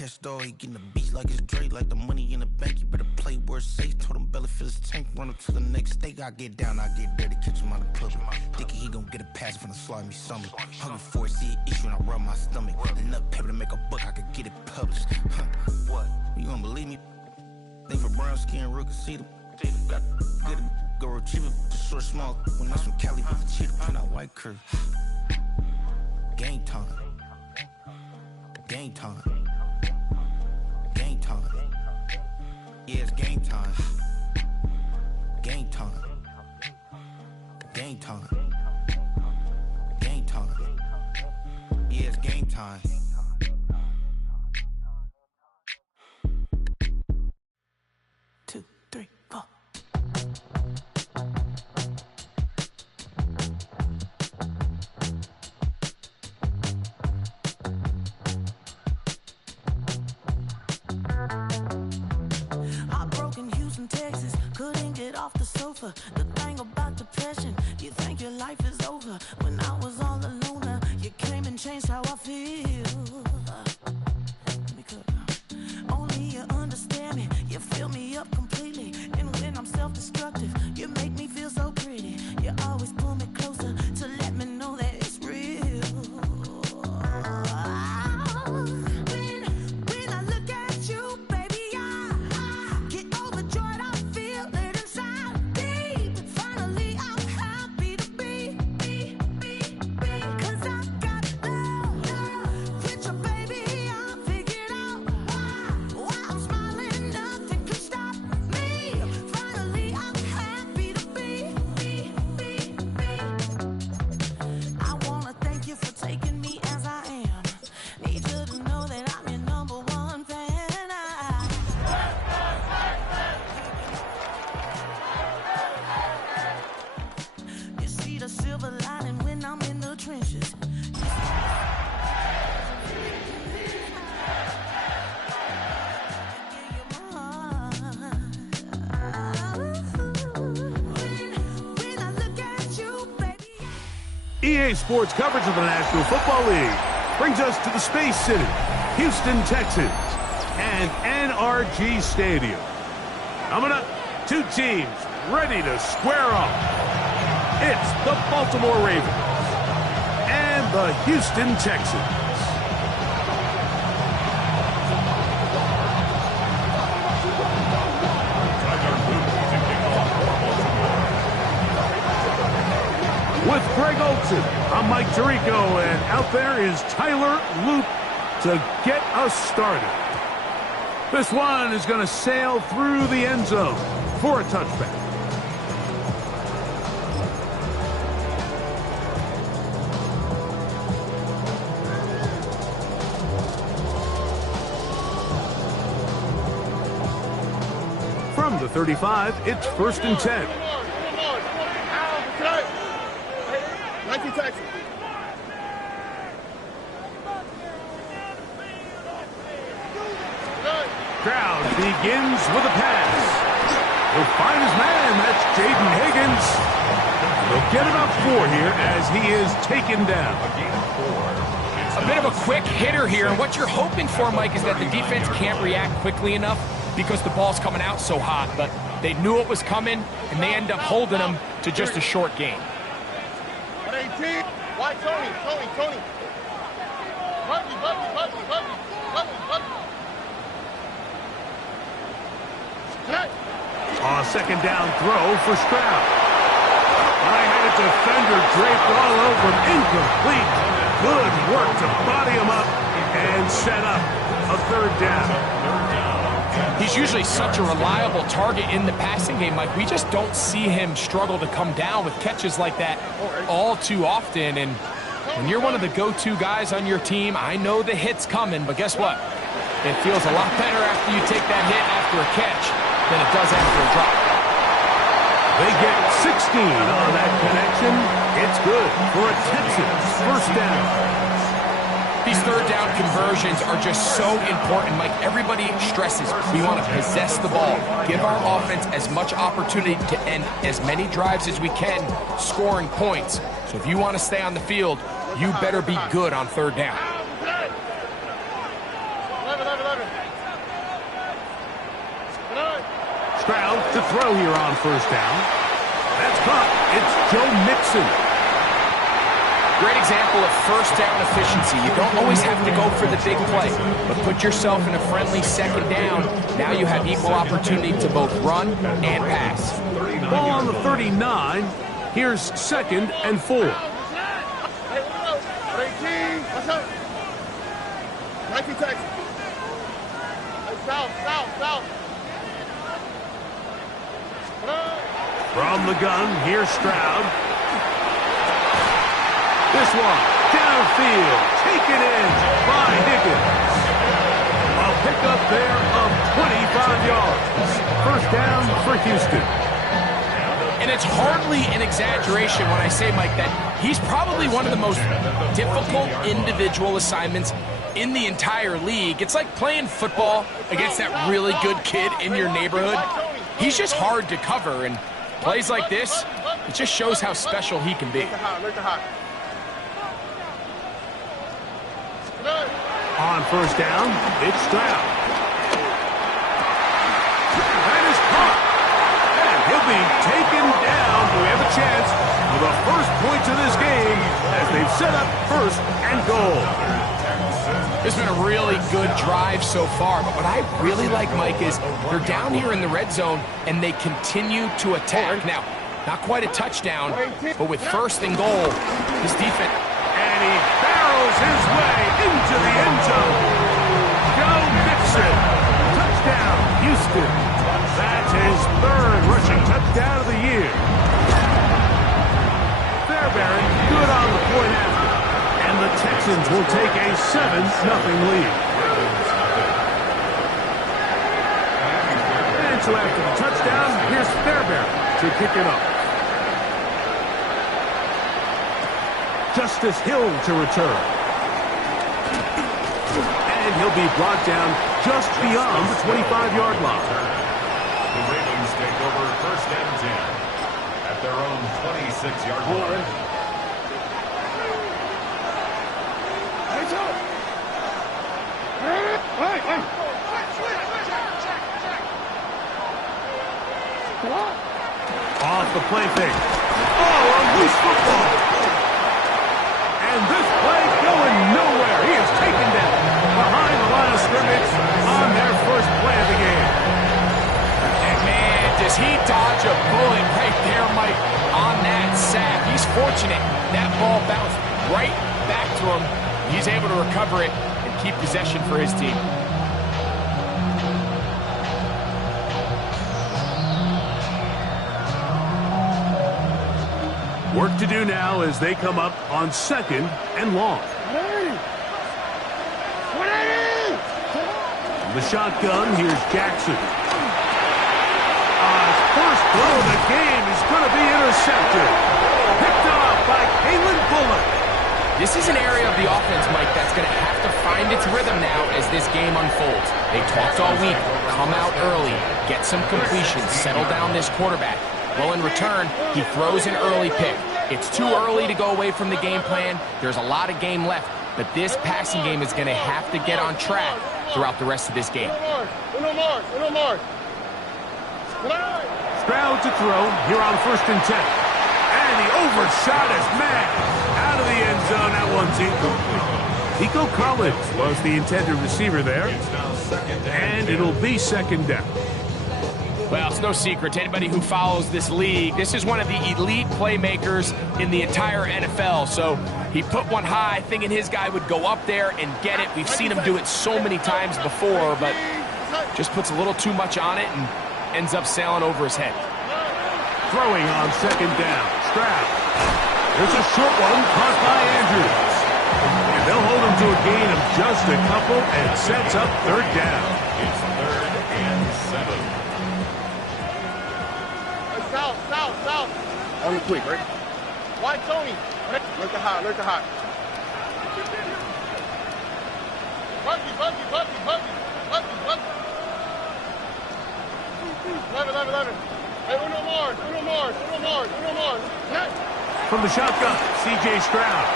catch dog, he getting the beats like it's Dre, like the money in the bank. You better play where it's safe. Told him belly fill his tank, run up to the next stake. I get down, I get dirty, catch him on the club. Thinking he gon' get a pass from the slimy summer. Hungry for it, see it issue and I rub my stomach. Enough paper to make a book, I could get it published. What? You gonna believe me? Think for brown skin, real can see them. Got good go retrieve it, short small. When that's from Cali, but the cheetah print out white curve. Game time. Game time. Game time. Yeah, it's game time. Game time. Game time. Game time. Yeah, it's game time. Two, three, four. Texas, couldn't get off the sofa. The thing about depression, you think your life is over. When I was all alone, you came and changed how I feel. Let me cook. Only you understand me, you fill me up completely. And when I'm self-destructive, you make me feel so pretty. You always pull me closer to let me know that it's real. EA Sports coverage of the National Football League brings us to the Space City, Houston, Texas, and NRG Stadium. Coming up, two teams ready to square off. It's the Baltimore Ravens and the Houston Texans. With Greg Olson, I'm Mike Tirico, and out there is Tyler Loop to get us started. This one is going to sail through the end zone for a touchback. From the 35, it's 1st and 10. Crowd begins with a pass. He'll find his man. That's Jaden Higgins. They'll get about 4 here as he is taken down. A bit of a quick hitter here, and what you're hoping for, Mike, is that the defense can't react quickly enough because the ball's coming out so hot. But they knew it was coming, and they end up holding them to just a short gain. 118. Why Tony? On a second down throw for Stroud. I had a defender draped all over him. Incomplete. Good work to body him up and set up a 3rd down. He's usually such a reliable target in the passing game. Like, we just don't see him struggle to come down with catches like that all too often. And when you're one of the go-to guys on your team, I know the hit's coming, but guess what? It feels a lot better after you take that hit after a catch than it does after a drop. They get 16 on that connection. It's good for a Texans 1st down. These 3rd down conversions are just so important. Mike, everybody stresses we want to possess the ball, give our offense as much opportunity to end as many drives as we can, scoring points. So if you want to stay on the field, you better be good on 3rd down. Stroud to throw here on first down. That's caught. It's Joe Mixon. Great example of first down efficiency. You don't always have to go for the big play, but put yourself in a friendly second down. Now you have equal opportunity to both run and pass. Ball on the 39. Here's 2nd and 4. Hey, what's 18. What's up? 19 Texas. Hey, south. From the gun, here's Stroud. This one, downfield, taken in by Higgins. A pickup there of 25 yards. First down for Houston. And it's hardly an exaggeration when I say, Mike, that he's probably one of the most difficult individual assignments in the entire league. It's like playing football against that really good kid in your neighborhood. He's just hard to cover, and plays like this, it just shows how special he can be. On first down, it's Stroud. That is caught. And he'll be taken down. We have a chance for the first points of this game as they've set up 1st and goal. It's been a really good drive so far, but what I really like, Mike, is they're down here in the red zone, and they continue to attack. Now, not quite a touchdown, but with 1st and goal, this defense... And he barrels his way into the end zone. Joe Mixon, touchdown, Houston. That's his 3rd rushing touchdown of the year. Fairbairn good on the point after. And the Texans will take a 7-0 lead. And so after the touchdown, here's Fairbairn to kick it up. Justice Hill to return. And he'll be brought down just beyond the 25-yard line. The Ravens take over 1st and 10 at their own 26-yard line. Off the play fake. Oh, a loose football. And this play going nowhere. He is taken down behind the line of scrimmage on their 1st play of the game. And man, does he dodge a bullet right there, Mike, on that sack. He's fortunate. That ball bounced right back to him. He's able to recover it and keep possession for his team. Work to do now as they come up on 2nd and long. From the shotgun, here's Jackson. His 1st throw of the game is going to be intercepted. Picked off by Kalen Bullock. This is an area of the offense, Mike, that's going to have to find its rhythm now as this game unfolds. They talked all week, come out early, get some completions, settle down this quarterback. Well, in return, he throws an early pick. It's too early to go away from the game plan. There's a lot of game left, but this passing game is going to have to get on track throughout the rest of this game. Stroud to throw here on 1st and 10. And he overshot his man. Out of the end zone, that one's incomplete. Nico Collins was the intended receiver there. And it'll be 2nd down. Well, it's no secret to anybody who follows this league. This is one of the elite playmakers in the entire NFL. So he put one high, thinking his guy would go up there and get it. We've seen him do it so many times before, but just puts a little too much on it and ends up sailing over his head. Throwing on 2nd down. Stroud. There's a short one caught by Andrews. And they'll hold him to a gain of just a couple and sets up 3rd down. It's 3rd and 7. South. On the quick, right? Wide Tony. Look at hot. Buggy. 11. Hey, uno more. From the shotgun, C.J. Stroud.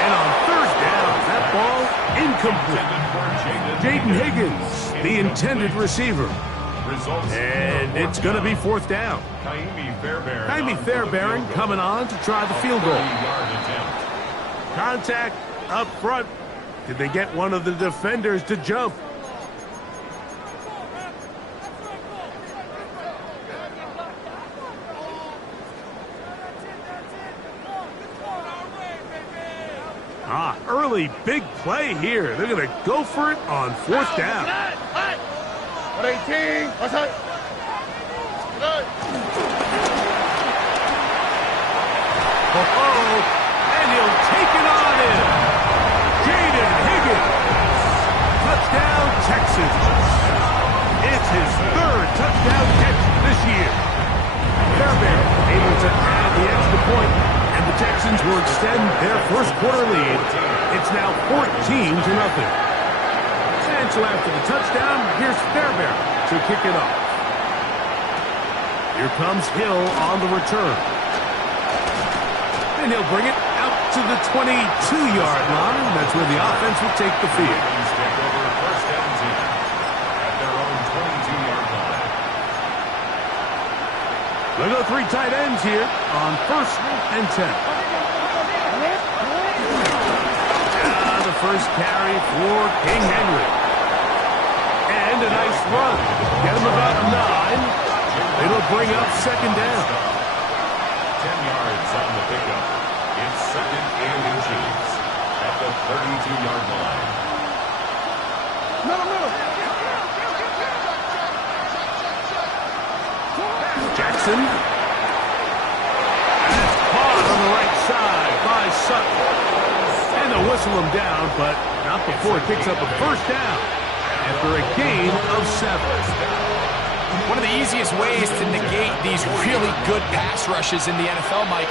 And on 3rd down, that ball incomplete. Jaden Higgins, the intended receiver. Results. And it's going to be fourth down. Jaime Fairbairn coming on to try the field goal. Contact up front. Did they get one of the defenders to jump? Early big play here. They're going to go for it on fourth down. 18. And he'll take it on in. Jaden Higgins. Touchdown, Texans. It's his third touchdown catch this year. Fairbairn able to add the extra point, and the Texans will extend their first quarter lead. It's now 14-0. And so after the touchdown, here's Fairbairn to kick it off. Here comes Hill on the return. And he'll bring it out to the 22-yard line. That's where the offense will take the field. They'll go three tight ends here on 1st and 10. The first carry for King Henry. And a nice run. Get him about 9. It'll bring up second down. 10 yards on the pickup. It's second and inches at the 32-yard line. Jackson. That's caught on the right side by Sutton. And they'll whistle him down, but not before it picks up a first down after a gain of 7. One of the easiest ways to negate these really good pass rushes in the NFL, Mike,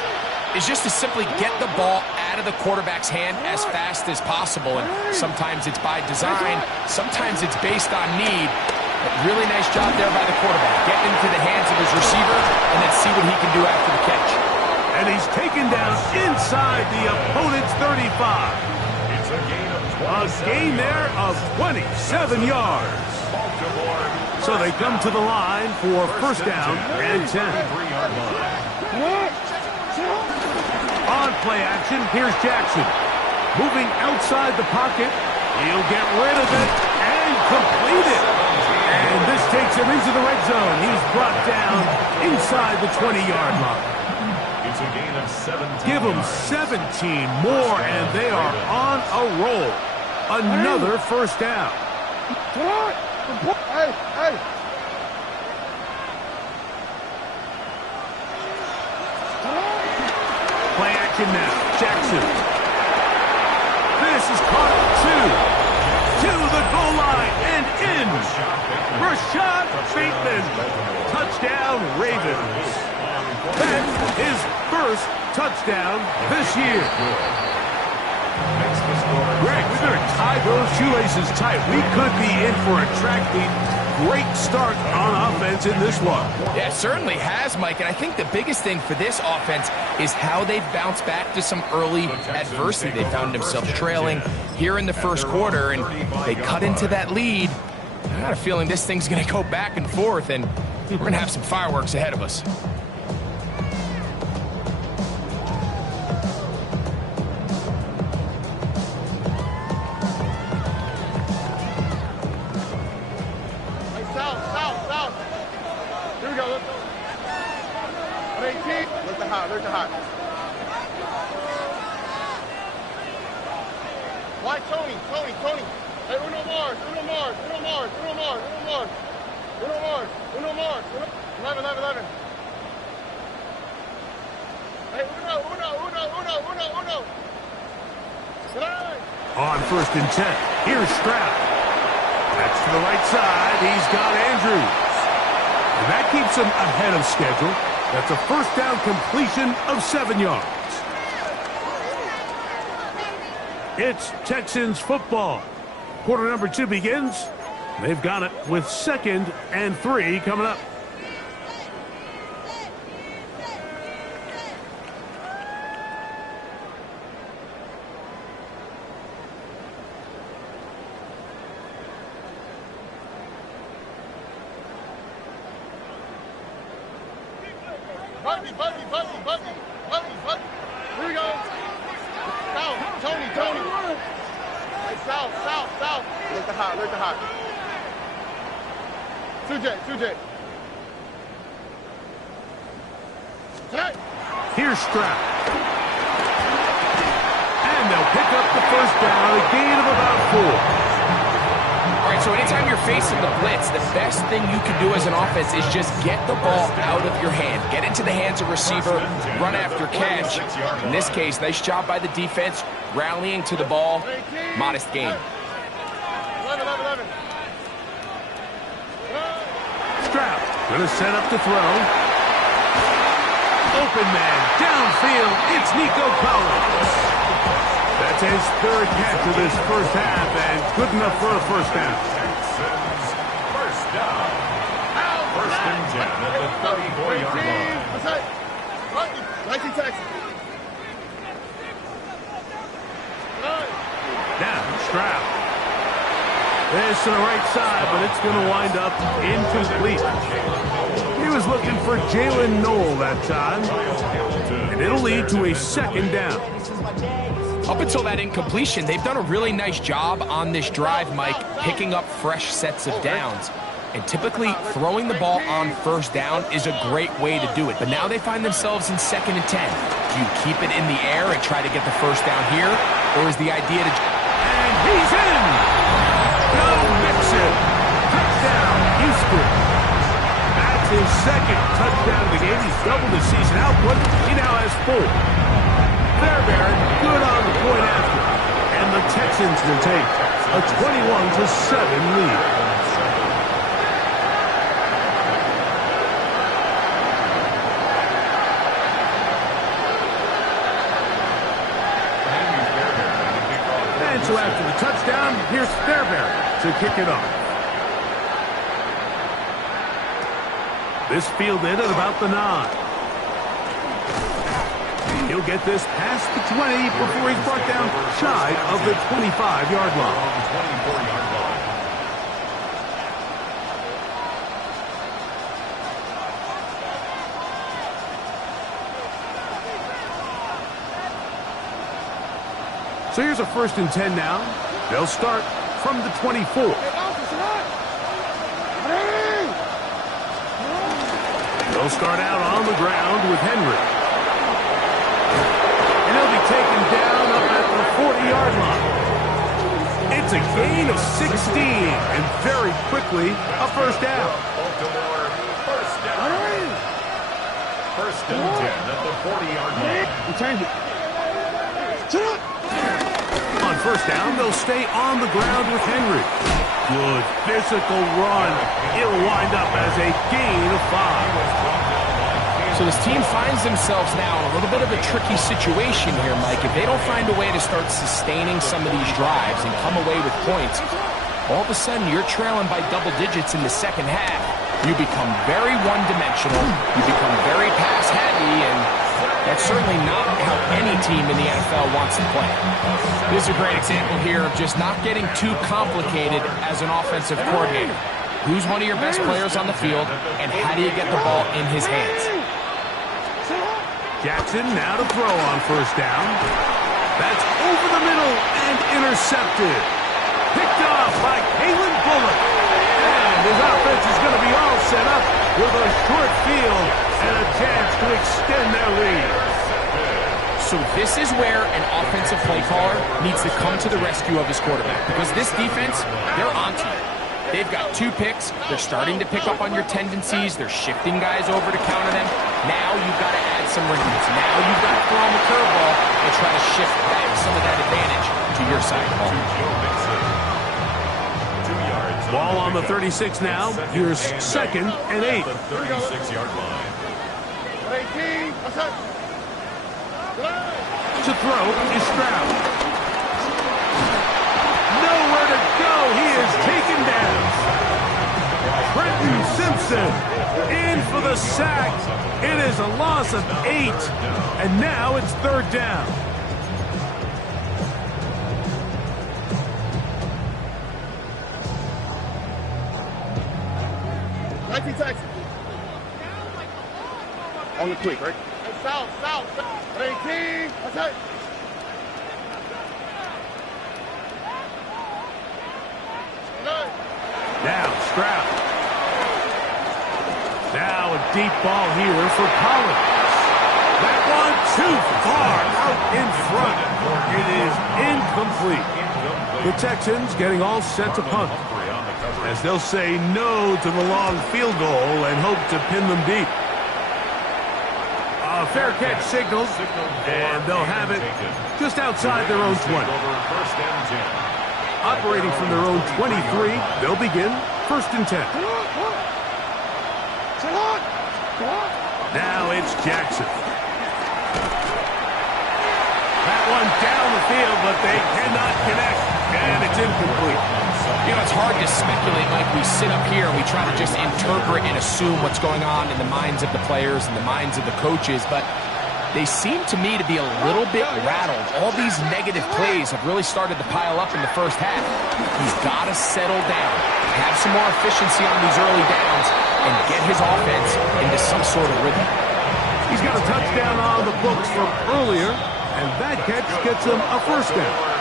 is just to simply get the ball out of the quarterback's hand as fast as possible. And sometimes it's by design, sometimes it's based on need. But really nice job there by the quarterback. Get into the hands of his receiver and then see what he can do after the catch. And he's taken down inside the opponent's 35. It's a gain of A gain there of 27 yards. So they come to the line for first down and 10. On play action, here's Jackson. Moving outside the pocket. He'll get rid of it and complete it. And this takes him into the red zone. He's brought down inside the 20-yard line. It's a gain of 17. Give them 17 more, and they are on a roll. Another first down. Play action now. Jackson. This is caught 2. To the goal line and in. Rashad Bateman. Touchdown, Ravens. That's his first touchdown this year. Greg, we better tie those shoelaces tight. We could be in for a track meet. Great start on offense in this one. Yeah, it certainly has, Mike. And I think the biggest thing for this offense is how they've bounced back to some early adversity. They found themselves trailing here in the first quarter, and they cut into that lead. I got a feeling this thing's going to go back and forth, and we're going to have some fireworks ahead of us. Look at hot. Why Tony? Hey, Uno Mars. 11. Hey, Uno. On 1st and 10, here's Stroud. That's to the right side. He's got Andrews. And that keeps him ahead of schedule. That's a first down completion of 7 yards. It's Texans football. Quarter number 2 begins. They've got it with 2nd and 3 coming up. Buggy. Here we go. South, Tony. Hey, south. Look the hot. 2J. Here's Stroud. And they'll pick up the first down, a gain of about 4. All right, so anytime you're facing the blitz, the best thing you can do as an offense is just get the ball out of your hand. Get into the hands of receiver, run after catch. In this case, nice job by the defense, rallying to the ball. Modest gain. 11. Stroud gonna set up to throw. Open man, downfield, it's Nico Collins. That's his third catch of this first half, and good enough for a first down. First down. First and 10 at the 34-yard line. Nice Texas. Now, Stroud. This to the right side, but it's going to wind up incomplete. He was looking for Jalen Noel that time, and it'll lead to a second down. Up until that incompletion, they've done a really nice job on this drive, Mike, picking up fresh sets of downs. And typically, throwing the ball on first down is a great way to do it. But now they find themselves in 2nd and 10. Do you keep it in the air and try to get the first down here? Or is the idea to... And he's in! No Mixon! Touchdown, Houston! That's his second touchdown of the game. He's doubled his season output. He now has 4. Fairbairn good on the point after. And the Texans will take a 21-7 lead. And so after the touchdown, here's Fairbairn to kick it off. This fielded at about the 9. He'll get this past the 20 before he's brought down shy of the 25-yard line. 24-yard line. So here's a 1st and 10 now. They'll start from the 24. They'll start out on the ground with Henry. And he'll be taken down up at the 40-yard line. It's a gain of 16, and very quickly, a first down. Baltimore, first down. First and 10 at the 40-yard line. On first down, they'll stay on the ground with Henry. Good physical run. It'll wind up as a gain of 5. So this team finds themselves now in a little bit of a tricky situation here, Mike. If they don't find a way to start sustaining some of these drives and come away with points, all of a sudden you're trailing by double digits in the second half. You become very one-dimensional. You become very pass-heavy, and that's certainly not how any team in the NFL wants to play. This is a great example here of just not getting too complicated as an offensive coordinator. Who's one of your best players on the field, and how do you get the ball in his hands? Jackson now to throw on first down. That's over the middle and intercepted. Picked off by Kalen Bullock. And his offense is going to be all set up with a short field and a chance to extend their lead. So this is where an offensive play caller needs to come to the rescue of his quarterback, because this defense, they're onto you. They've got 2 picks. They're starting to pick up on your tendencies. They're shifting guys over to counter them. Now you've got to add some wrinkles. Now you've got to throw on the curveball and try to shift back some of that advantage to your side of the ball. Ball on the 36 now. Here's 2nd and 8. 36-yard line. To throw is Stroud. Nowhere to go. He is taken down. Trenton Simpson in for the sack. It is a loss of 8. And now it's 3rd down. Texas. On the quick, right? south, south. 18. That's it. Now Stroud. Now a deep ball here for Collins. That one too far out in front. It is incomplete. The Texans getting all set to punt, as they'll say no to the long field goal and hope to pin them deep. A fair catch signals, and they'll have it just outside their own 20. Operating from their own 23, they'll begin 1st and 10. Now it's Jackson. That one down the field, but they cannot connect, and it's incomplete. You know, it's hard to speculate, Mike. We sit up here and we try to just interpret and assume what's going on in the minds of the players and the minds of the coaches, but they seem to me to be a little bit rattled. All these negative plays have really started to pile up in the first half. He's got to settle down, have some more efficiency on these early downs, and get his offense into some sort of rhythm. He's got a touchdown on the books from earlier, and that catch gets him a 1st down.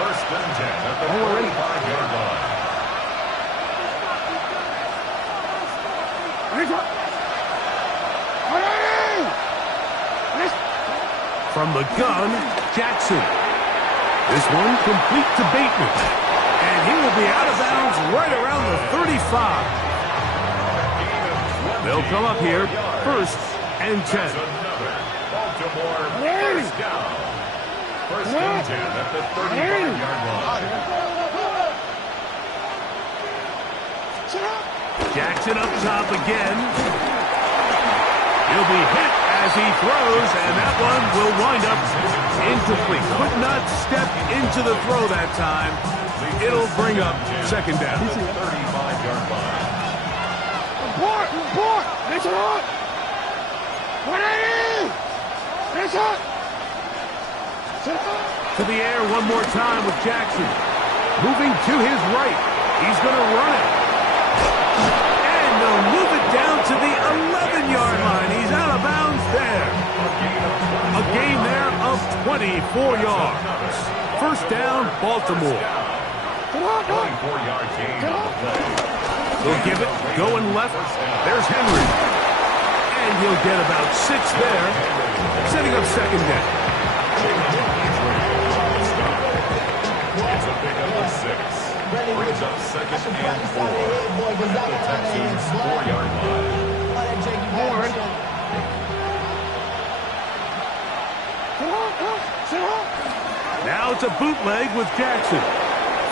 1st and 10 at the 45-yard line. From the gun, Jackson. This one complete to Bateman. And he will be out of bounds right around the 35. They'll come up here 1st and 10. Baltimore 1st down. 1st and 10 at the 35-yard line. Jackson up top again. He'll be hit as he throws, and that one will wind up incomplete. Could not step into the throw that time. It'll bring up 2nd down. 35-yard line. To the air one more time with Jackson. Moving to his right. He's going to run it. And they'll move it down to the 11-yard line. He's out of bounds there. A gain there of 24 yards. 1st down, Baltimore. 24-yard gain on the play. They'll give it, going left. There's Henry. And he'll get about 6 there, setting up 2nd down. It's a pickup of 6. Brings up 2nd and 4. At the Texans' 4-yard line. Now it's a bootleg with Jackson.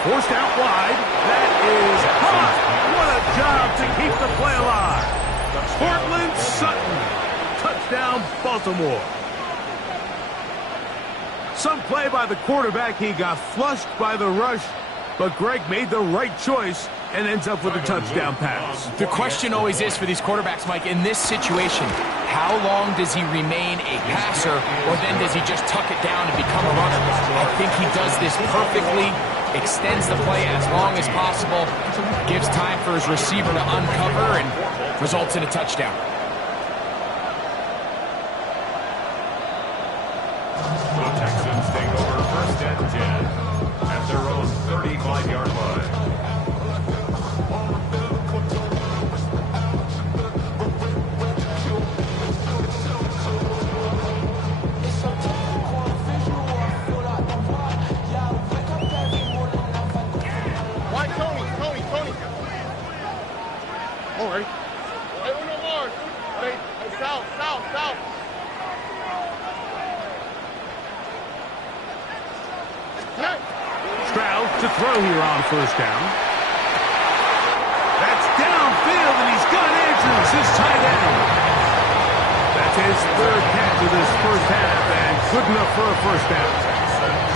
Forced out wide. That is hot. What a job to keep the play alive. Cortland Sutton. Touchdown, Baltimore. Some play by the quarterback. He got flushed by the rush, but Greg made the right choice and ends up with a touchdown pass. The question always is for these quarterbacks, Mike, in this situation, how long does he remain a passer, or then does he just tuck it down and become a runner? I think he does this perfectly, extends the play as long as possible, gives time for his receiver to uncover, and results in a touchdown. The Texans take over 1st and 10 at their own 35-yard line. All right. Hey, no more. Hey, south, south, south. Stroud to throw here on 1st down. That's downfield, and he's got Andrews, his tight end. That's his 3rd catch of this 1st half, and good enough for a 1st down.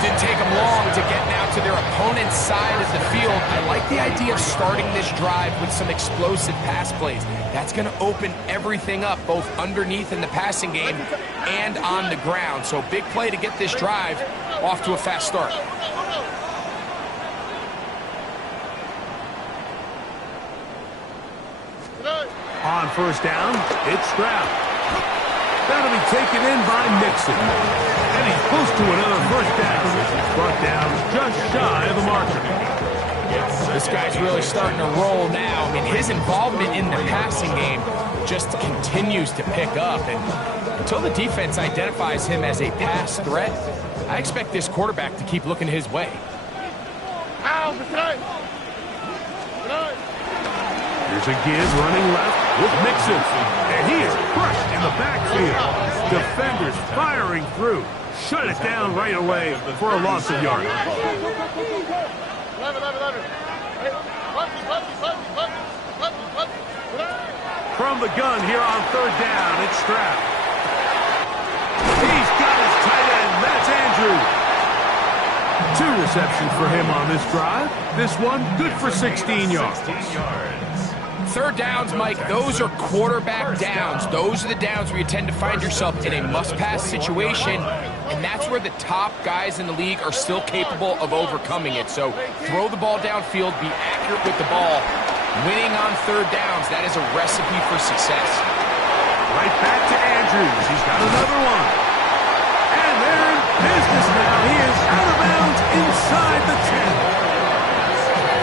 Didn't take them long to get now to their opponent's side of the field. I like the idea of starting this drive with some explosive pass plays. That's going to open everything up, both underneath in the passing game and on the ground. So big play to get this drive off to a fast start. On first down, it's Stroud. That'll be taken in by Mixon. And he's close to another first down. Brought down just shy of the marker. This guy's really starting to roll now. I mean, his involvement in the passing game just continues to pick up. And until the defense identifies him as a pass threat, I expect this quarterback to keep looking his way. Here's a Giz running left with Mixon. And he is crushed in the backfield. Defenders firing through. Shut it down right away for a loss of yardage. From the gun here on third down, it's Stroud. He's got his tight end. That's Andrews. 2 receptions for him on this drive. This one good for 16 yards. Third downs, Mike, those are quarterback downs. Those are the downs where you tend to find yourself in a must-pass situation, and that's where the top guys in the league are still capable of overcoming it. So throw the ball downfield, be accurate with the ball. Winning on third downs, that is a recipe for success. Right back to Andrews. He's got another one. And they're in business now. He is out of bounds inside the 10.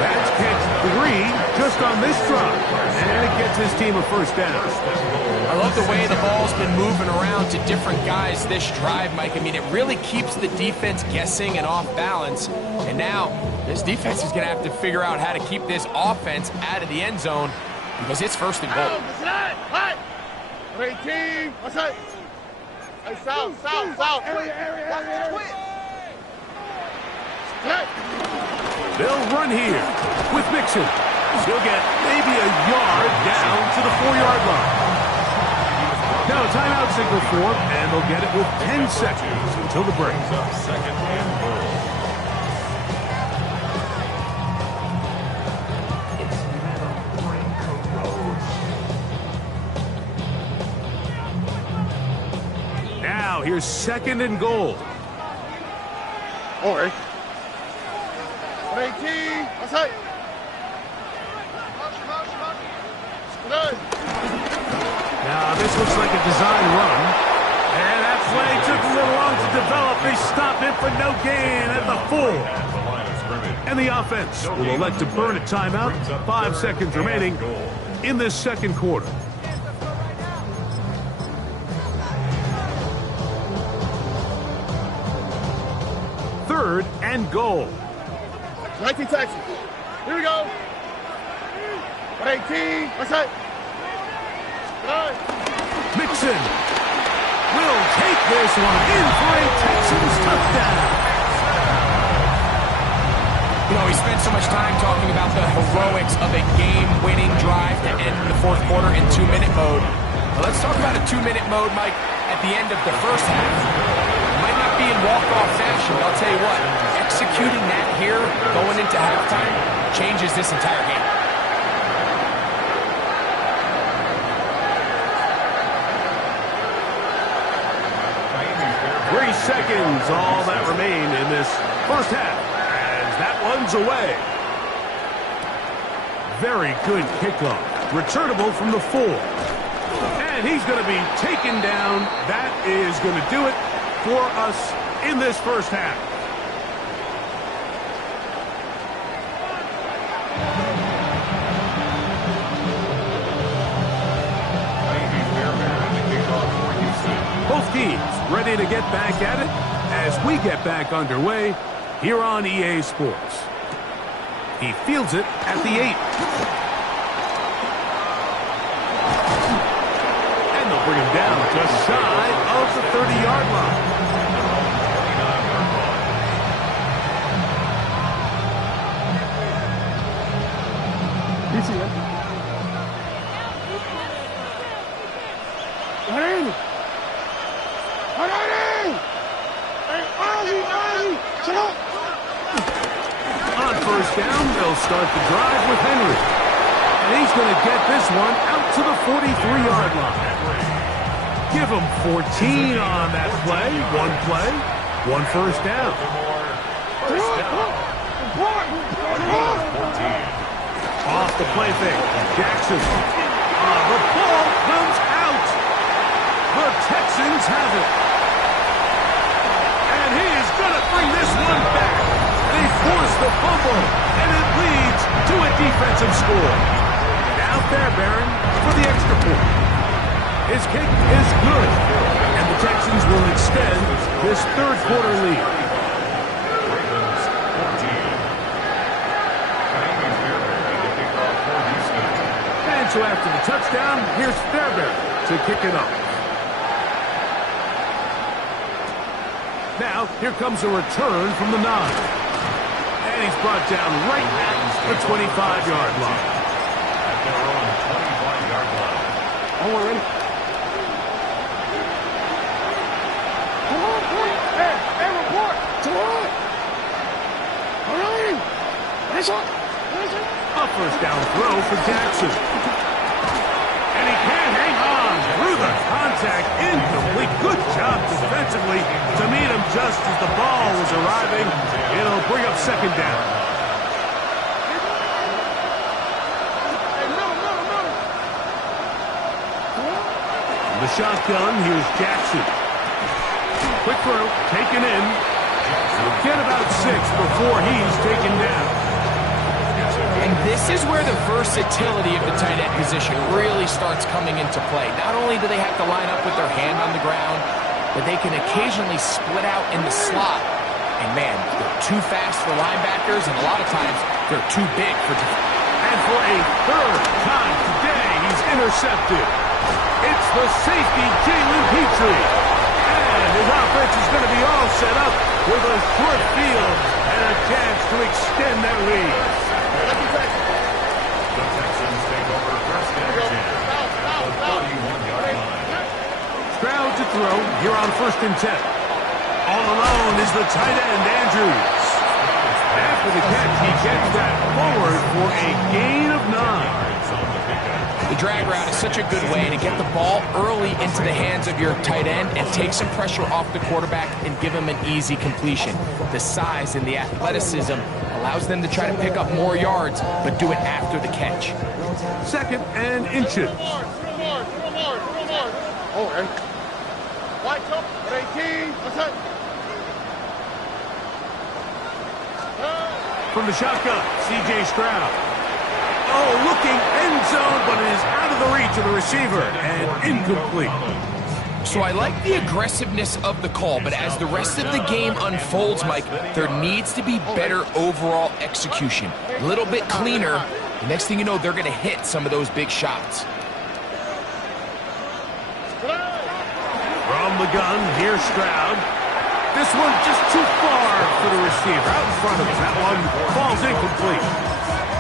That's catch 3 just on this drive. And it gets his team a first down. I love the way the ball's been moving around to different guys this drive, Mike. I mean, it really keeps the defense guessing and off balance. And now, this defense is going to have to figure out how to keep this offense out of the end zone because it's first and goal. They'll run here with Mixon. He'll get maybe a yard down to the 4-yard line. Now a timeout signal for him, and they'll get it with 10 seconds until the break. Second and goal. Now here's second and goal. All right. 18, outside. Now this looks like a design run. And that play took a little long to develop. They stopped it for no gain at the 4. And the offense will elect to burn a timeout. 5 seconds remaining in this second quarter. Third and goal. 19 Texas. Here we go. 18, outside. Mixon will take this one in for a Texans touchdown. You know, we spent so much time talking about the heroics of a game-winning drive to end the fourth quarter in 2-minute mode. Well, let's talk about a 2-minute mode, Mike, at the end of the first half. It might not be in walk-off fashion, but I'll tell you what, executing that here going into halftime changes this entire game. 3 seconds, all that remain in this first half, as that one's away. Very good kickoff. Returnable from the 4. And he's going to be taken down. That is going to do it for us in this first half. Both teams ready to get back at it as we get back underway here on EA Sports. He fields it at the 8. And they'll bring him down just shy of the 30-yard line. You see it? On first down, they'll start the drive with Henry. And he's going to get this one out to the 43-yard line. Give him 14 on that play. One first down. Off the play fake. Jackson on The ball comes out. The Texans have it. And he is going to bring this one back. They force the fumble, and it leads to a defensive score. Now Fairbairn for the extra point. His kick is good, and the Texans will extend this third quarter lead. And so after the touchdown, here's Fairbairn to kick it off. Now, here comes a return from the 9. And he's brought down right at the 25-yard line. At their own 25-yard line. Oh, we're ready. Come on, boy. Hey, report. Come on. All right. Nice up. A first down throw for Jackson. And he can't hang on through the contact. Incomplete. Good job defensively to meet him just as the ball was arriving. It'll bring up second down. From the shotgun, here's Jackson. Quick throw, taken in. He'll get about 6 before he's taken down. And this is where the versatility of the tight end position really starts coming into play. Not only do they have to line up with their hand on the ground, but they can occasionally split out in the slot. And man, they're too fast for linebackers, and a lot of times they're too big for defense. And for a third time today, he's intercepted. It's the safety, Jalen Petrie. And his offense is going to be all set up with a short field and a chance to extend their lead. The Texans take over first and 10 at the 31-yard line. Stroud to throw here on first and 10. All alone is the tight end, Andrews. After the catch, he gets that forward for a gain of 9. The drag route is such a good way to get the ball early into the hands of your tight end and take some pressure off the quarterback and give him an easy completion. The size and the athleticism allows them to try to pick up more yards, but do it after the catch. Second and inches. Oh, and white top, 18. What's that? From the shotgun, C.J. Stroud. Oh, looking end zone, but it is out of the reach of the receiver and incomplete. So I like the aggressiveness of the call, but as the rest of the game unfolds, Mike, there needs to be better overall execution. A little bit cleaner. The next thing you know, they're going to hit some of those big shots. From the gun, here's Stroud. This one just too far for the receiver. Out in front of him. That one falls incomplete.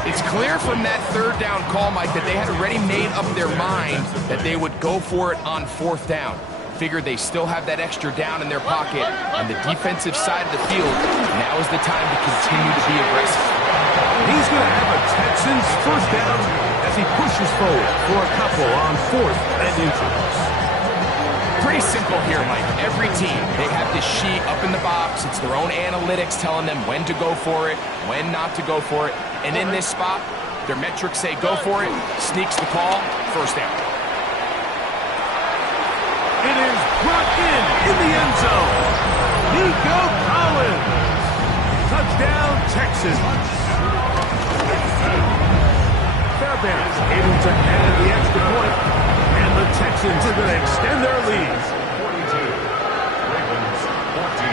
It's clear from that third down call, Mike, that they had already made up their mind that they would go for it on fourth down. Figured they still have that extra down in their pocket on the defensive side of the field. Now is the time to continue to be aggressive. He's going to have a Texans first down as he pushes forward for a couple on fourth and inches. Pretty simple here, Mike. Every team, they have this sheet up in the box. It's their own analytics telling them when to go for it, when not to go for it. And in this spot, their metrics say go for it, sneaks the call, first down. It is brought in the end zone. Nico Collins. Touchdown, Texas. Fairbairn able to add the extra point, and the Texans are going to extend their lead. 42. Ravens 14.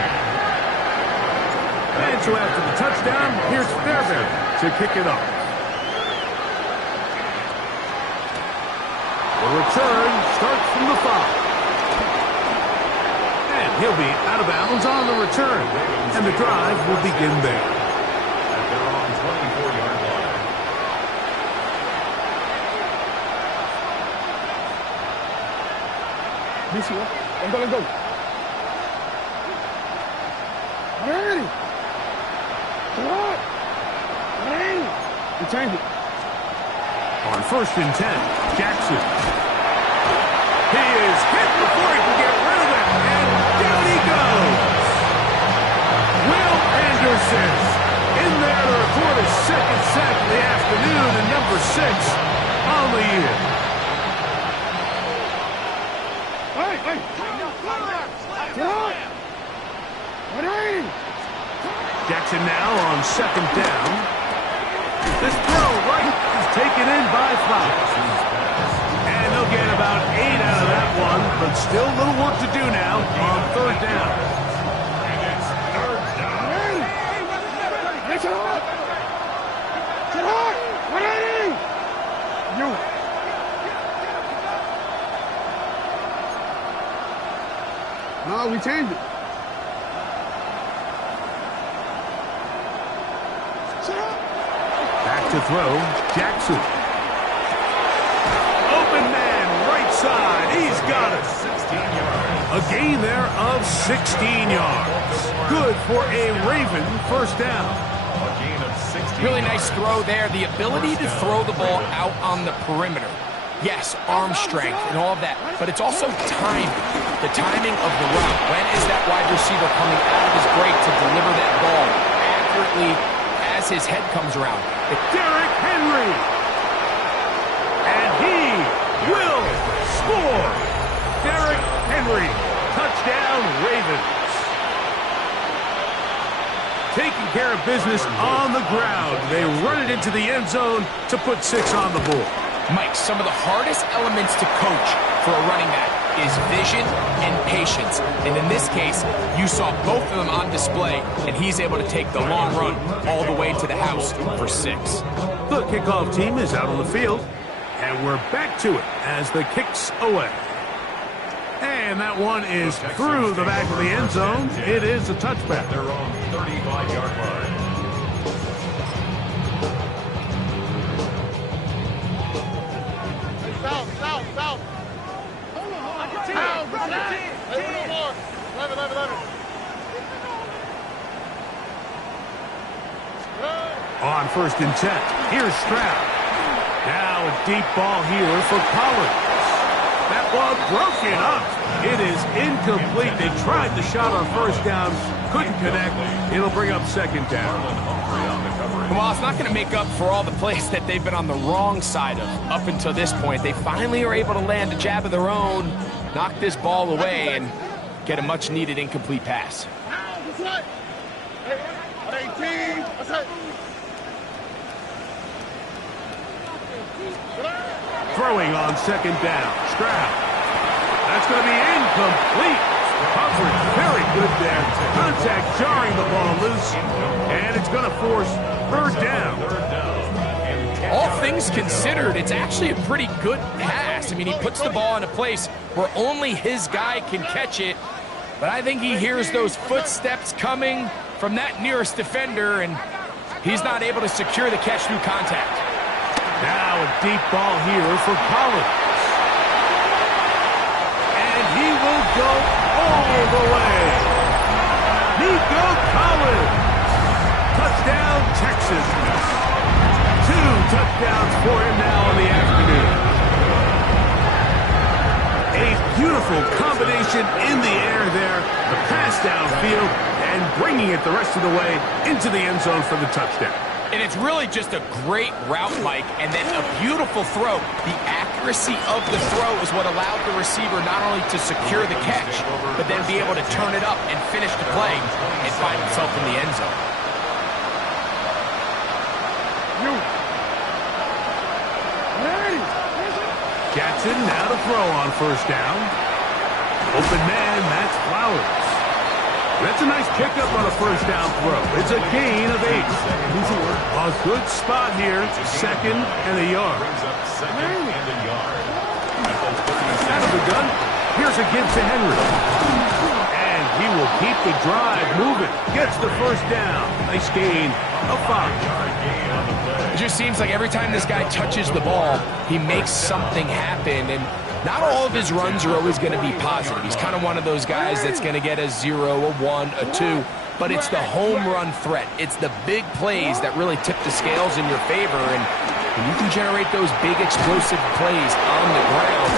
And so after the touchdown, here's Fairbairn to kick it off. The return starts from the 5. And he'll be out of bounds on the return. And the drive will begin there. At their own 24-yard line. Let's go. Alrighty. Come on. We change it. On first and 10, Jackson. He is hit before he can get rid of it, and down he goes. Will Anderson in there to record his second sack of the afternoon and number 6 on the year. Jackson now on second down. This throw right is taken in by Flowers. And they'll get about 8 out of that one, but still a little work to do now on third down. No, we changed it. Back to throw, Jackson. Open man, right side, he's got it. 16 yards. A gain there of 16 yards. Good for a Raven first down. A gain of 16 Really nice throw there. The ability to throw the ball out on the perimeter. Yes, arm strength and all of that, but it's also timing. The timing of the route. When is that wide receiver coming out of his break to deliver that ball accurately as his head comes around? Derrick Henry. And he will score. Derrick Henry. Touchdown, Ravens. Taking care of business on the ground. They run it into the end zone to put 6 on the board. Mike, some of the hardest elements to coach for a running back is vision and patience. And in this case, you saw both of them on display, and he's able to take the long run all the way to the house for 6. The kickoff team is out on the field, and we're back to it as the kick's away. And that one is through the back of the end zone. It is a touchback. Their own 35-yard line. South. Hey, 11. On first and 10, here's Stroud. Now a deep ball here for Collins. That ball broken up. It is incomplete. They tried the shot on first down, couldn't connect. It'll bring up second down. Well, it's not going to make up for all the plays that they've been on the wrong side of up until this point. They finally are able to land a jab of their own, knock this ball away, and get a much-needed incomplete pass. 18. Throwing on second down. Stroud. That's going to be incomplete. Coverage very good there. Contact jarring the ball loose. And it's going to force third down. All things considered, it's actually a pretty good pass. I mean, he puts the ball in a place where only his guy can catch it. But I think he hears those footsteps coming from that nearest defender, and he's not able to secure the catch through contact. Now a deep ball here for Collins. And he will go all the way. Nico Collins. Touchdown, Texas. 2 touchdowns for him now in the afternoon. A beautiful combination in the air there. The pass downfield and bringing it the rest of the way into the end zone for the touchdown. And it's really just a great route, Mike, and then a beautiful throw. The accuracy of the throw is what allowed the receiver not only to secure the catch, but then be able to turn it up and finish the play and find himself in the end zone. Jackson now to throw on first down. Open man, that's Flowers. That's a nice pickup on a first down throw. It's a gain of 8. A good spot here. Second and a yard. Out of the gun. Here's a give to Henry. And he will keep the drive moving. Gets the first down. Nice gain of 5. It just seems like every time this guy touches the ball, he makes something happen. And not all of his runs are always going to be positive. He's kind of one of those guys that's going to get a 0, a 1, a 2. But it's the home run threat. It's the big plays that really tip the scales in your favor. And when you can generate those big explosive plays on the ground,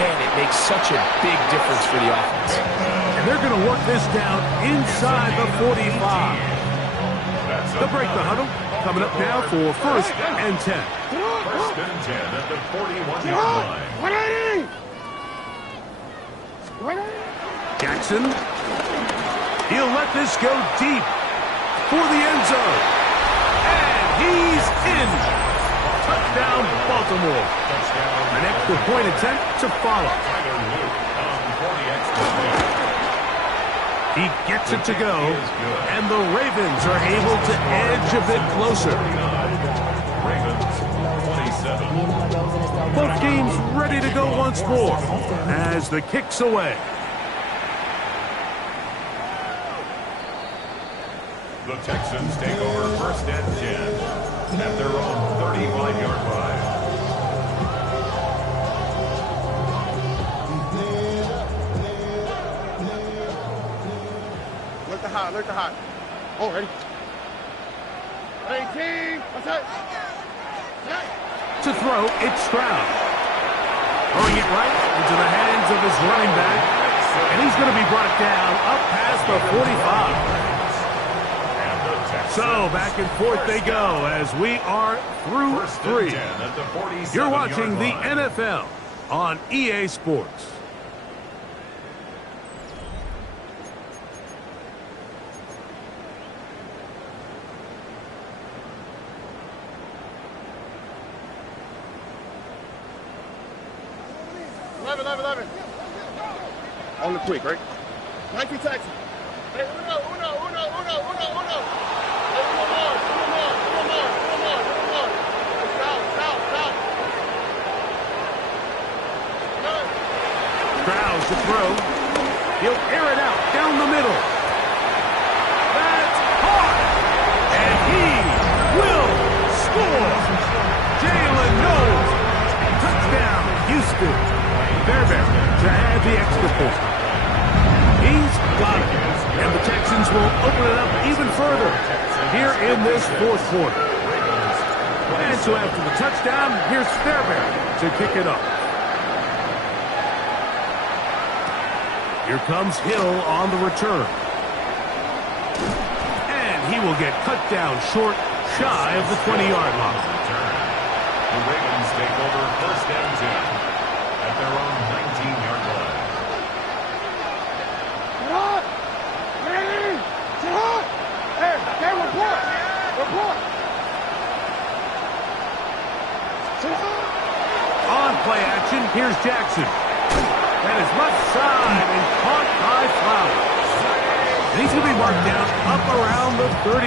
man, it makes such a big difference for the offense. And they're going to work this down inside the 45. They'll break the huddle. Coming up now for first and 10. First and 10 at the 41-yard line. Jackson. He'll let this go deep for the end zone. And he's in. Touchdown, Baltimore. An extra point attempt to follow. He gets it to go, and the Ravens are able to edge a bit closer. Both teams ready to go once more as the kick's away. The Texans take over first and 10 at their own 35-yard line. Look the hot. Oh, ready? 18. What's that? To throw, it's Stroud. Throwing it right into the hands of his running back. And he's going to be brought down up past the 45. So back and forth they go as we are through 3. You're watching the NFL on EA Sports. On the quick, right? 19 Texas. Hey, uno. Hey, uno more. South. Stroud to throw. He'll air it out down the middle. That's hard. And he will score. Jalen Knowles. Touchdown, Houston. Fairbairn to add the extra point. He's got it. And the Texans will open it up even further here in this fourth quarter. And so after the touchdown, here's Fairbairn to kick it up. Here comes Hill on the return. And he will get cut down short, shy of the 20-yard line. The Ravens take over first and 10 at their own 19-yard line. On play action, here's Jackson. And his left side and caught by Flowers. And he's going to be marked down up around the 33.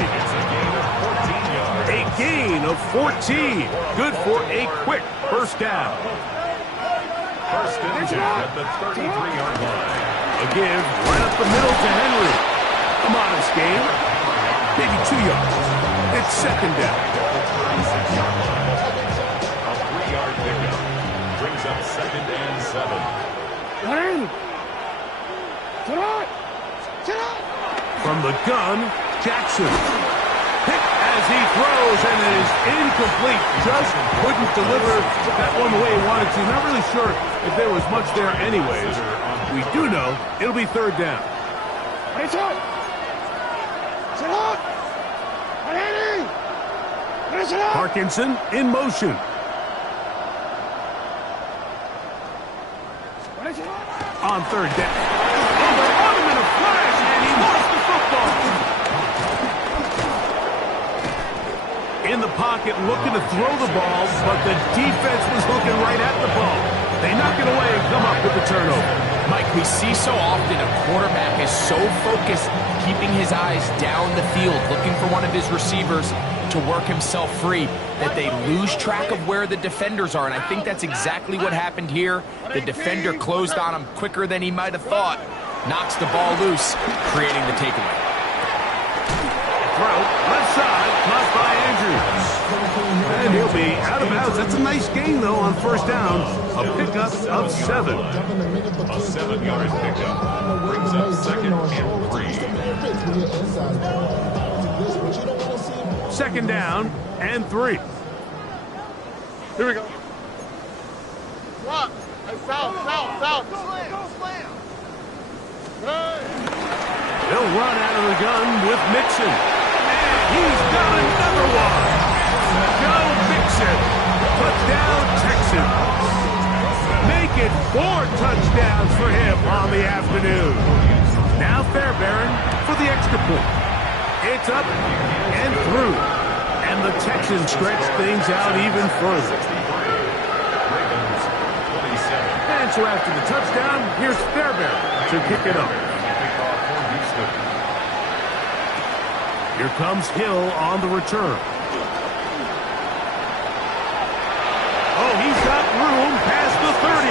It's a gain of 14 yards. A gain of 14. Good for a quick first down. First and 10 at the 33-yard line. A give right up the middle to Henry. A modest gain. Maybe 2 yards. It's second down. A 3-yard pickup brings up second and 7. From the gun, Jackson. Pick as he throws, and it is incomplete. Just couldn't deliver that one the way he wanted to. Not really sure if there was much there anyways. We do know it'll be third down. Parkinson in motion. On third down. Oh, they on him in a flash, and he lost the football. In the pocket, looking to throw the ball, but the defense was looking right at the ball. They knock it away and come up with the turnover. Mike, we see so often a quarterback is so focused, keeping his eyes down the field, looking for one of his receivers to work himself free, that they lose track of where the defenders are, and I think that's exactly what happened here. The defender closed on him quicker than he might have thought, knocks the ball loose, creating the takeaway. Throw, left side, caught by Andrews. And he'll be out of bounds. That's a nice gain, though, on first down. A pickup of 7. A 7-yard pickup brings up second and 3. Second down and 3. Here we go. Swap. Hey, south. They'll run out of the gun with Mixon. And he's got another one. Go Mixon. Touchdown, Texans. Make it 4 touchdowns for him on the afternoon. Now Fairbairn for the extra point. It's up and through. And the Texans stretch things out even further. And so after the touchdown, here's Fairbairn to kick it up. Here comes Hill on the return. Oh, he's got room past the 30.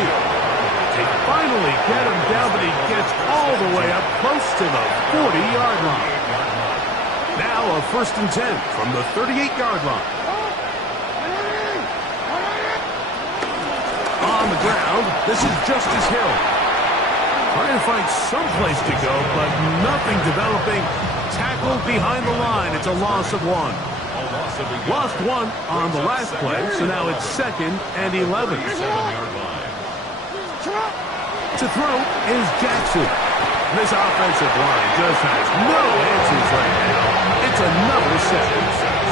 They finally get him down, but he gets all the way up close to the 40-yard line. Now a 1st and 10 from the 38-yard line. On the ground, this is Justice Hill. Trying to find some place to go, but nothing developing. Tackled behind the line. It's a loss of 1. Lost 1 on the last play, so now it's 2nd and 11. To throw is Jackson. This offensive line just has no answers right now. It's another sack.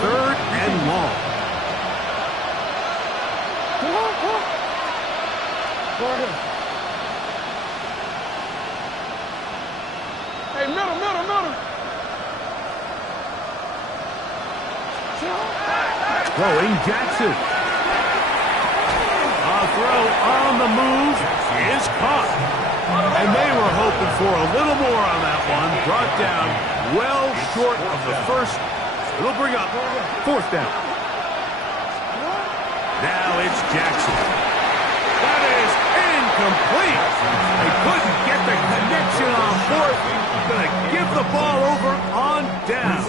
Third and long. Hey, middle. Throwing Jackson. A throw on the move is caught. And they were hoping for a little more on that one. Brought down well short of the first. It'll bring up 4th down. Now it's Jackson. That is incomplete. They couldn't get the connection on 4th. Going to give the ball over on down.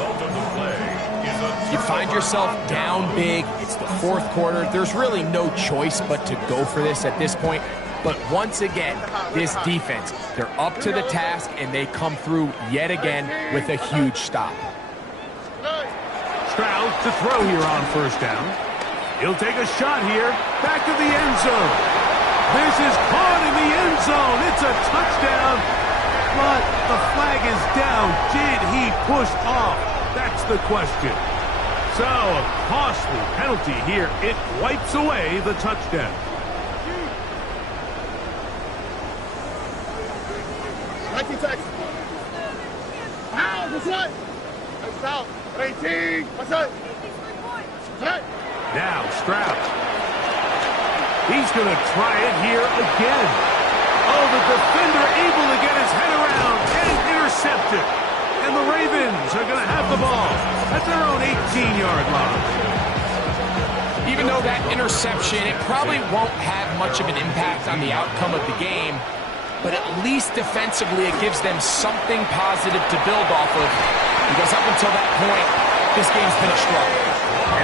You find yourself down big. It's the 4th quarter. There's really no choice but to go for this at this point. But once again, this defense, they're up to the task, and they come through yet again with a huge stop. Stroud to throw here on 1st down. He'll take a shot here. Back to the end zone. This is caught in the end zone. It's a touchdown. But the flag is down. Did he push off? That's the question. So, a costly penalty here. It wipes away the touchdown. What's that? That's out. 18. What's that? Now, Stroud. He's going to try it here again. Oh, the defender able to get his head around and intercept it. And the Ravens are going to have the ball at their own 18-yard line. Even though that interception, it probably won't have much of an impact on the outcome of the game, but at least defensively it gives them something positive to build off of, because up until that point, this game's been a struggle.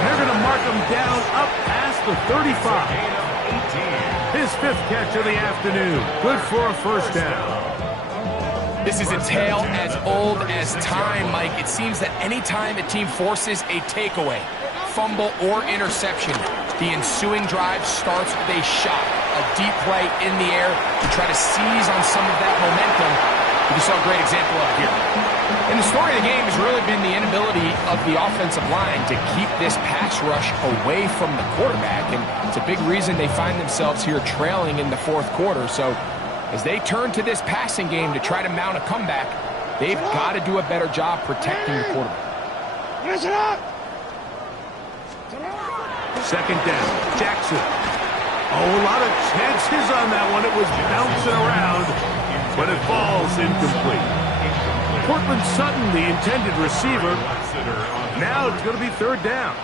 And they're going to mark him down up past the 35. His 5th catch of the afternoon. Good for a 1st down. This is a tale as old as time, Mike. It seems that any time a team forces a takeaway, fumble, or interception, the ensuing drive starts with a shot, a deep play in the air to try to seize on some of that momentum. We saw a great example of here. And the story of the game has really been the inability of the offensive line to keep this pass rush away from the quarterback. And it's a big reason they find themselves here trailing in the 4th quarter. So as they turn to this passing game to try to mount a comeback, they've got to do a better job protecting the quarterback. 2nd down, Jackson. Oh, a lot of chances on that one. It was bouncing around, but it falls incomplete. Cortland Sutton, the intended receiver. Now it's going to be 3rd down.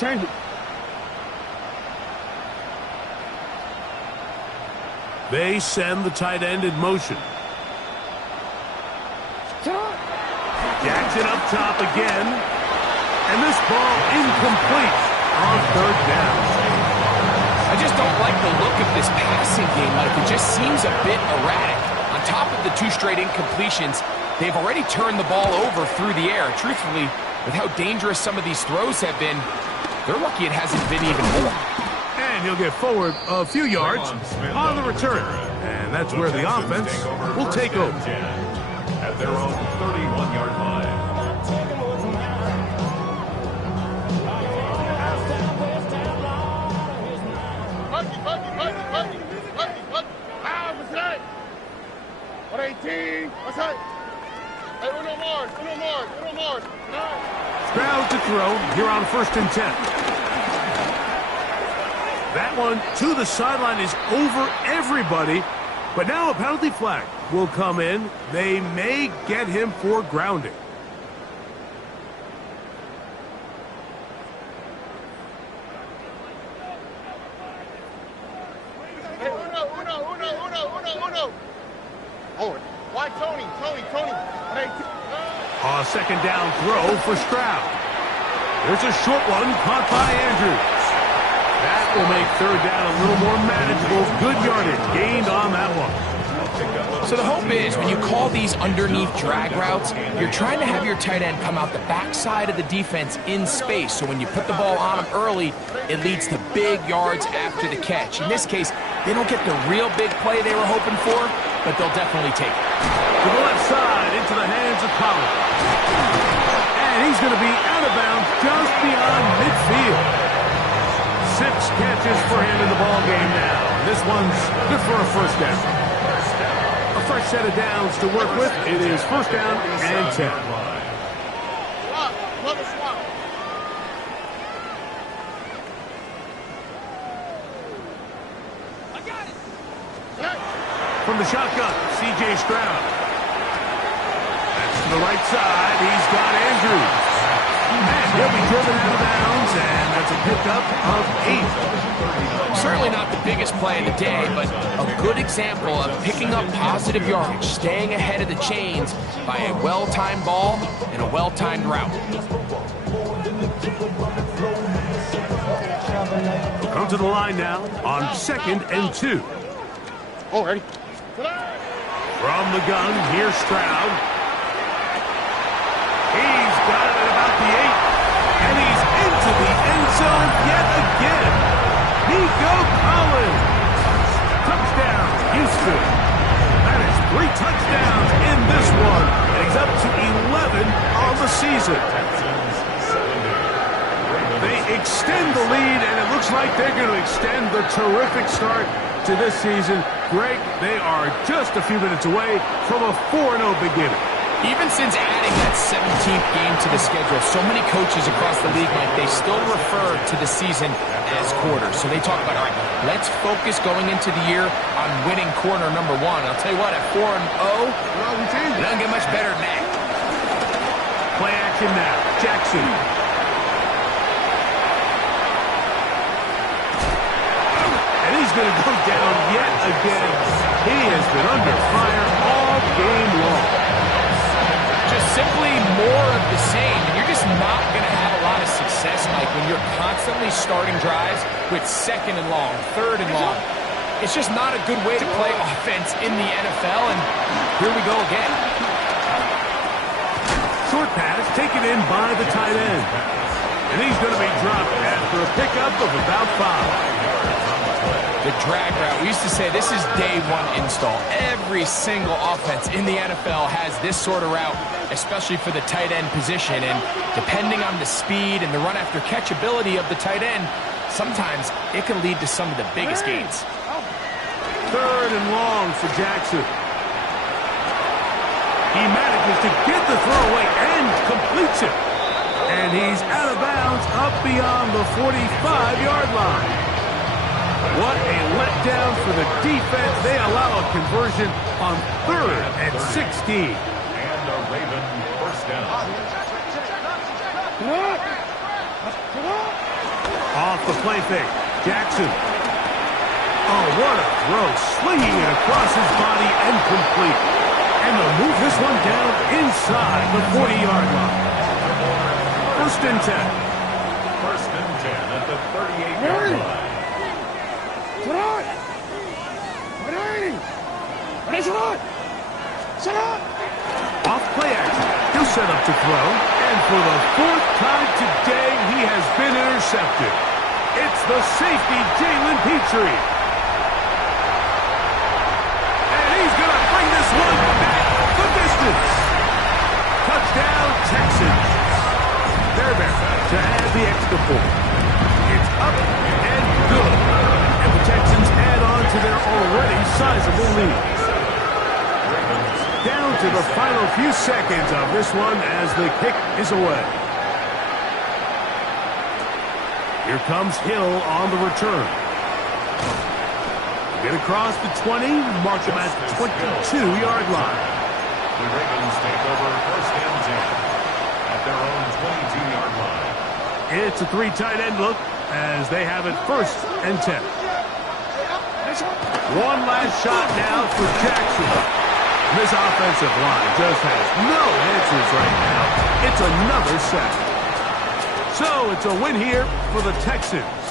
Change it. They send the tight end in motion. Jackson up top again. And this ball incomplete on 3rd down. I just don't like the look of this passing game, Mike. It just seems a bit erratic. On top of the 2 straight incompletions, they've already turned the ball over through the air. Truthfully, with how dangerous some of these throws have been, they're lucky it hasn't been even more. And And he'll get forward a few yards on the return. And that's where the offense will take over. At their own 31-yard line. What's that? 118. What's that? Hey, uno more. Stroud to throw here on 1st and 10. That one to the sideline is over everybody. But now a penalty flag will come in. They may get him for grounding. Hey, uno. Oh, why Tony? 118. A 2nd down throw for Stroud. There's a short one caught by Andrews. That will make 3rd down a little more manageable. Good yardage gained on that one. So the hope is when you call these underneath drag routes, you're trying to have your tight end come out the backside of the defense in space. So when you put the ball on him early, it leads to big yards after the catch. In this case, they don't get the real big play they were hoping for, but they'll definitely take it. To the left side, into the hands of Collins. And he's going to be out of bounds just beyond midfield. 6 catches for him in the ball game now. This one's good for a 1st down. A fresh set of downs to work with. It is 1st down and 10. From the shotgun, C.J. Stroud. That's to the right side. He's got Andrews. And he'll be driven out of bounds, and that's a pickup of 8. Certainly not the biggest play of the day, but a good example of picking up positive yardage, staying ahead of the chains by a well-timed ball and a well-timed route. We'll come to the line now on 2nd and 2. Oh, ready? From the gun, here's Stroud. He's got it at about the 8. And he's into the end zone yet again. Nico Collins. Touchdown, Houston. That is 3 touchdowns in this one. And he's up to 11 on the season. They extend the lead, and it looks like they're going to extend the terrific start to this season. Greg, they are just a few minutes away from a 4-0 beginning. Even since adding that 17th game to the schedule, so many coaches across the league, Mike, they still refer to the season as quarters. So they talk about, all right, let's focus going into the year on winning quarter number 1. I'll tell you what, at 4-0, it doesn't get much better than that. Play action now. Jackson. And he's going to go down yet again. He has been under fire all game long. Just simply more of the same, and you're just not going to have a lot of success, Mike, when you're constantly starting drives with 2nd and long, 3rd and long. It's just not a good way to play offense in the NFL, and here we go again. Short pass taken in by the tight end. And he's going to be dropped after a pickup of about 5. The drag route. We used to say this is day 1 install. Every single offense in the NFL has this sort of route, especially for the tight end position. And depending on the speed and the run after catch ability of the tight end, sometimes it can lead to some of the biggest gains. 3rd and long for Jackson. He manages to get the throwaway and completes it. And he's out of bounds up beyond the 45-yard line. What a letdown for the defense. They allow a conversion on 3rd and 16. And a Raven 1st down. Off the play fake. Jackson. Oh, what a throw. Slinging it across his body and complete. And they'll move this one down inside the 40-yard line. 1st and 10. 1st and 10 at the 38-yard line. Off play action. He'll set up to throw. And for the 4th time today, he has been intercepted. It's the safety, Jalen Petrie. And he's going to bring this one back the distance. Touchdown, Texans. They're back to add the extra point. It's up and good. And the Texans add on to their already sizable lead. Down to the final few seconds of this one as the kick is away. Here comes Hill on the return. Get across the 20, mark them at the 22-yard line. The Ravens take over first and 10 at their own 22-yard line. It's a three tight end look as they have it first and 10. One last shot now for Jackson. This offensive line just has no answers right now. It's another sack. So it's a win here for the Texans.